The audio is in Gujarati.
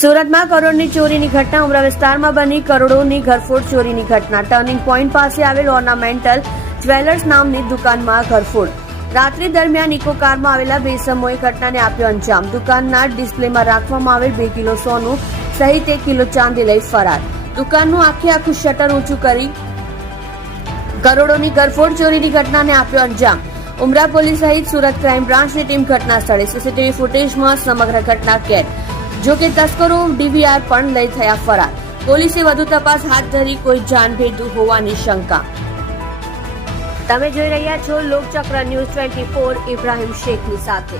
સુરતમાં કરોડની ચોરીની ઘટના ઉમરા વિસ્તારમાં બની. કરોડોની ઘરફોડ ચોરીની ઘટના. ટર્નિંગ પોઈન્ટ પાસે આવેલ ઓર્નામેન્ટલ જ્વેલર્સ નામની દુકાનમાં ઘરફોડ. રાત્રિ દરમિયાન ઇકો કારમાં આવેલા બે ઇસમોએ ઘટનાને આપ્યો અંજામ. દુકાનના ડિસ્પ્લેમાં રાખવામાં આવેલ 2 કિલો સોનું સહિત 1 કિલો ચાંદી લઈ ફરાર. દુકાનનું આખું શટર ઊંચું કરી કરોડોની ઘરફોડ ચોરીની ઘટનાને આપ્યો અંજામ. ઉમરા પોલીસ સહિત સુરત ક્રાઇમ બ્રાન્ચની ટીમ ઘટના સ્થળે. સીસીટીવી ફૂટેજમાં સમગ્ર ઘટના કેદ. જો કે તસ્કરો ડીવીઆર પણ લઈ થયા ફરાર. પોલીસે વધુ તપાસ હાથ ધરી. કોઈ જાનભેદુ હોવાની શંકા. તમે જોઈ રહ્યા છો લોકચક્ર ન્યૂઝ 24 ઇબ્રાહિમ શેખની સાથે.